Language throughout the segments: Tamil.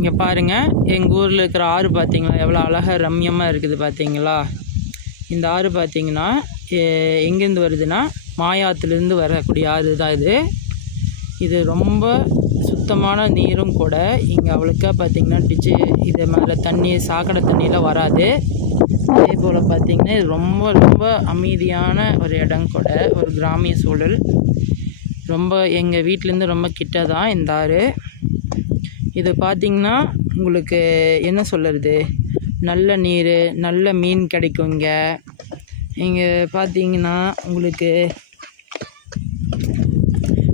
இங்கே பாருங்கள், எங்கள் ஊரில் இருக்கிற ஆறு பார்த்தீங்களா எவ்வளோ அழகாக ரம்யமாக இருக்குது பார்த்தீங்களா. இந்த ஆறு பார்த்தீங்கன்னா எங்கேருந்து வருதுன்னா மாயாத்துலேருந்து வரக்கூடிய ஆறு தான் இது. இது ரொம்ப சுத்தமான நீரும் கூட. இங்கே அவ்வளோக்கா பார்த்திங்கன்னா இது மேலே தண்ணி சாக்கடை தண்ணியெலாம் வராது. அதே போல் பார்த்திங்கன்னா இது ரொம்ப ரொம்ப அமைதியான ஒரு இடம் கூட, ஒரு கிராமிய சூழல். ரொம்ப எங்கள் வீட்டிலேருந்து ரொம்ப கிட்ட தான் இந்த ஆறு. இது பார்த்திங்கன்னா உங்களுக்கு என்ன சொல்கிறது, நல்ல நீர், நல்ல மீன் கிடைக்கும். இங்கே பார்த்திங்கன்னா உங்களுக்கு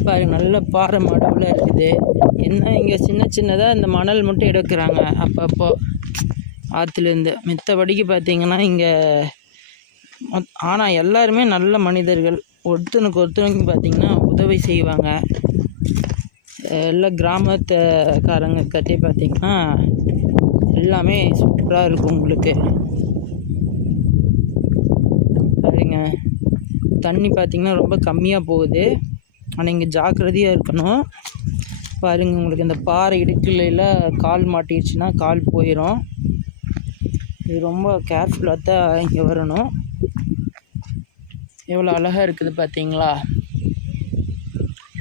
பாருங்க, நல்ல பாறை மடவில் இருக்குது. என்ன இங்கே சின்னதாக இந்த மணல் மட்டும் எடுக்கிறாங்க அப்பப்போ ஆற்றுலேருந்து. மித்தபடிக்கு பார்த்திங்கன்னா இங்கே ஆனால் எல்லாருமே நல்ல மனிதர்கள். ஒருத்தனுக்கு பார்த்திங்கன்னா உதவி செய்வாங்க. எல்லா கிராமத்துக்காரங்க கட்டி பார்த்திங்கன்னா எல்லாமே சூப்பராக இருக்கும். உங்களுக்கு பாருங்க, தண்ணி பார்த்திங்கன்னா ரொம்ப கம்மியாக போகுது. ஆனால் இங்கே ஜாக்கிரதையாக இருக்கணும். பாருங்கள், உங்களுக்கு இந்த பாறை இடுக்கில் கால் மாட்டிடுச்சுன்னா கால் போயிடும். இது ரொம்ப கேர்ஃபுல்லாக தான் இங்கே வரணும். எவ்வளோ அழகாக இருக்குது பார்த்தீங்களா.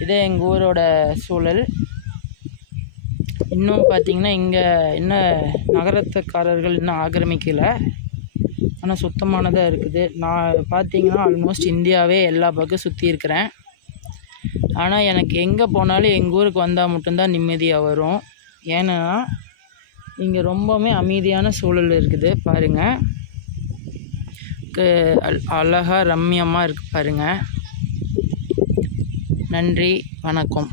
இதே எங்கள் ஊரோட சூழல். இன்னும் பார்த்திங்கன்னா இங்கே என்ன நகரத்துக்காரர்கள் இன்னும் ஆக்கிரமிக்கலை, ஆனால் சுத்தமானதாக இருக்குது. நான் பார்த்திங்கன்னா ஆல்மோஸ்ட் இந்தியாவே எல்லா பக்கம் சுற்றி இருக்கிறேன். ஆனால் எனக்கு எங்கே போனாலும் எங்கள் ஊருக்கு வந்தால் மட்டும்தான் நிம்மதியாக வரும். ஏன்னா இங்கே ரொம்பவுமே அமைதியான சூழல் இருக்குது. பாருங்கள், அழகாக ரம்யமாக இருக்குது பாருங்கள். நன்றி, வணக்கம்.